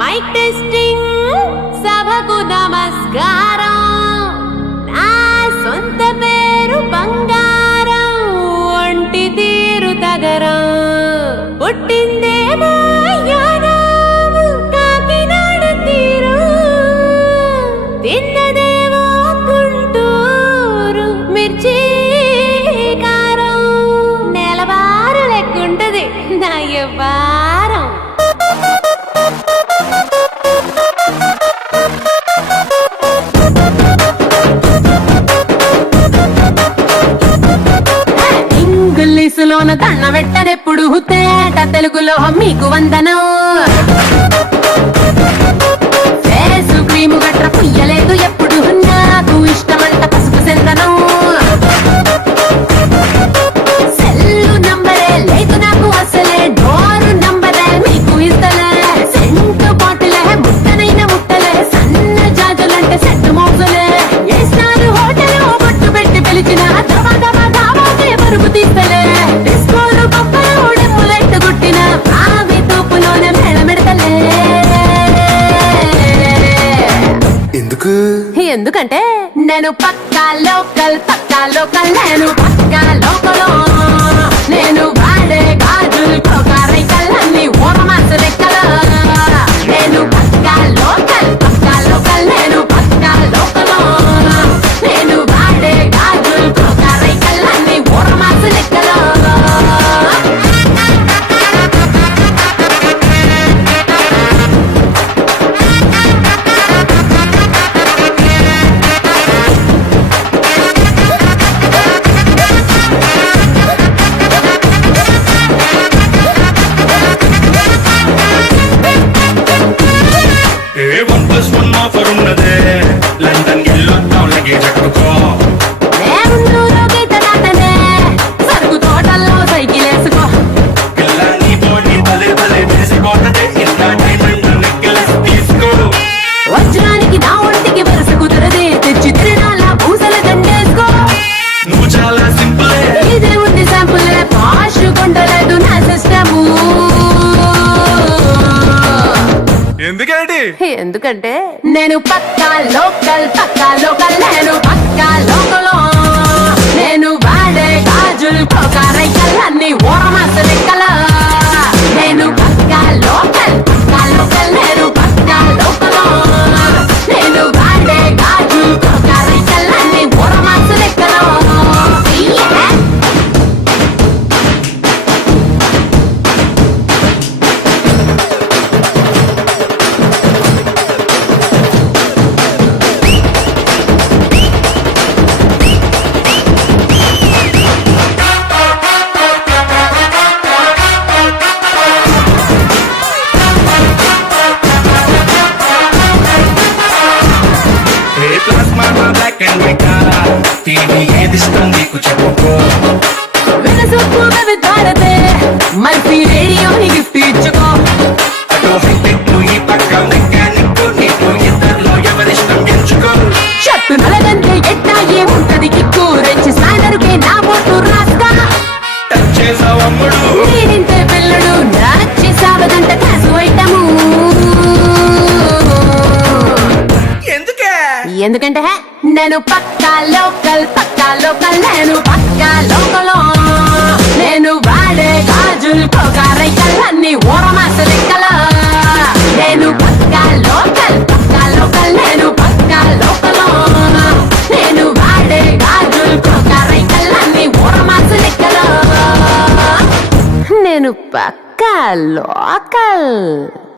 Mic testing సభకు నమస్కారం. నా సొంత పేరు బంగారం, ఒంటి తీరు తగరం. పుట్టిందేమో యానాము, కాకినాడ తీరు. తిన్నదేమో గుంటూరు మిర్చి కారం. నెలవారు లెక్కుంటది నా యవ్వారం. ఇంగ్లీషులోన దండ పెట్టనెప్పుడు, తేట తెలుగులో మీకు వందనం. ఫేసు క్రీము గట్ర పుయ్యలేదు ఎప్పుడు, నాకు ఇష్టమంట పసుపు చందనం. సెల్లు నంబరే లేదు నాకు అసలే, డోరు నంబరే మీకు ఇస్తలే. సెంటు బాటిలే ముట్టనైన ముట్టలే, సన్న జాజులంటే సెట్టు మోజులే. ఏ స్టార్ హోటల్ బొట్టు పెట్టి పిలిచిన దమా దమా దాబాకే పరుగు తీస్తలే. డిస్కోలు బొమ్మలు డెమ్ములెట్టు గుట్టిన ఆవి తూపులోనే మేళమెడతలే. ఎందుకంటే నేను పక్కా లోకల్, నేను పక్కా లోకలో. నేను వాడే గాజులు కోకారైకల్లన్నీ ఓరమాస లెక్కల. నేను పక్కా లోకల్, నేను పక్కా లోకలో. నేను వాడే గాజులు కోకారైకల్లన్నీ ఓరమాస లెక్కల. లండన్ ఎల్లొద్దాం లగేజ్ ఎక్కుకో. సరుకు తోటల్లో సైకిల్ వేసుకో. పిల్ల నీ బాడీ భలే భలే వేసిపోతదే, ఇంత డైమండ్ నెక్లెస్ తీసుకో. వజ్రానికి నా ఒంటికి వరుస కుదరదే, తెచ్చి తిరణాల పూసల దండేసుకో. నువ్వు చాలా సింపుల్, ఇదే ఉంది శాంపుల్, పాష్ కొండలేదు నా సిస్టము. ఎందుకంటే నేను పక్కా లోకల్, నేను పక్కా లోకలో. నేను వాడే గాజులు కోకారైకల్లన్నీ ఓరమాస లెక్కల. నేను పక్కా లోకల్, నేను పక్కా లోకలో. నేను వాడే గాజులు కోకారైకల్లన్నీ ఓరమాస లెక్కల. బ్లాక్ అండ్ వైట్ టీవీ ఏది ఇష్టం నీకు చెప్పుకో. వినసొప్పు భారతే మల్టీ రేడియోని గిఫ్ట్ ఇచ్చుకో. అటు హైటెక్ ఈ పక్క మెకానిక్, నీకు ఇద్దరిలో ఎవరిష్టం ఎంచుకో. షట్టు నలగంటే ఎట్టా ఏముంటది కిక్కు, రెచ్చి స్నానరుకే నా బొట్టు రాస్తా. టచ్ చేసావు అమ్ముడు, నేనింతే పిల్లడు, నచ్చి సావదంట క్యాసు ఐటము. ఎందుకంటే నేను పక్కా లోకల్, నేను పక్కా లోకలో. నేను వాడే గాజులు కోకారైకల్లన్నీ ఓరమాస లెక్కల. నేను పక్కా లోకల్, నేను పక్కా లోకలో. నేను వాడే గాజులు కోకారైకల్లన్నీ ఓరమాస లెక్కల. నేను పక్కా లోకల్.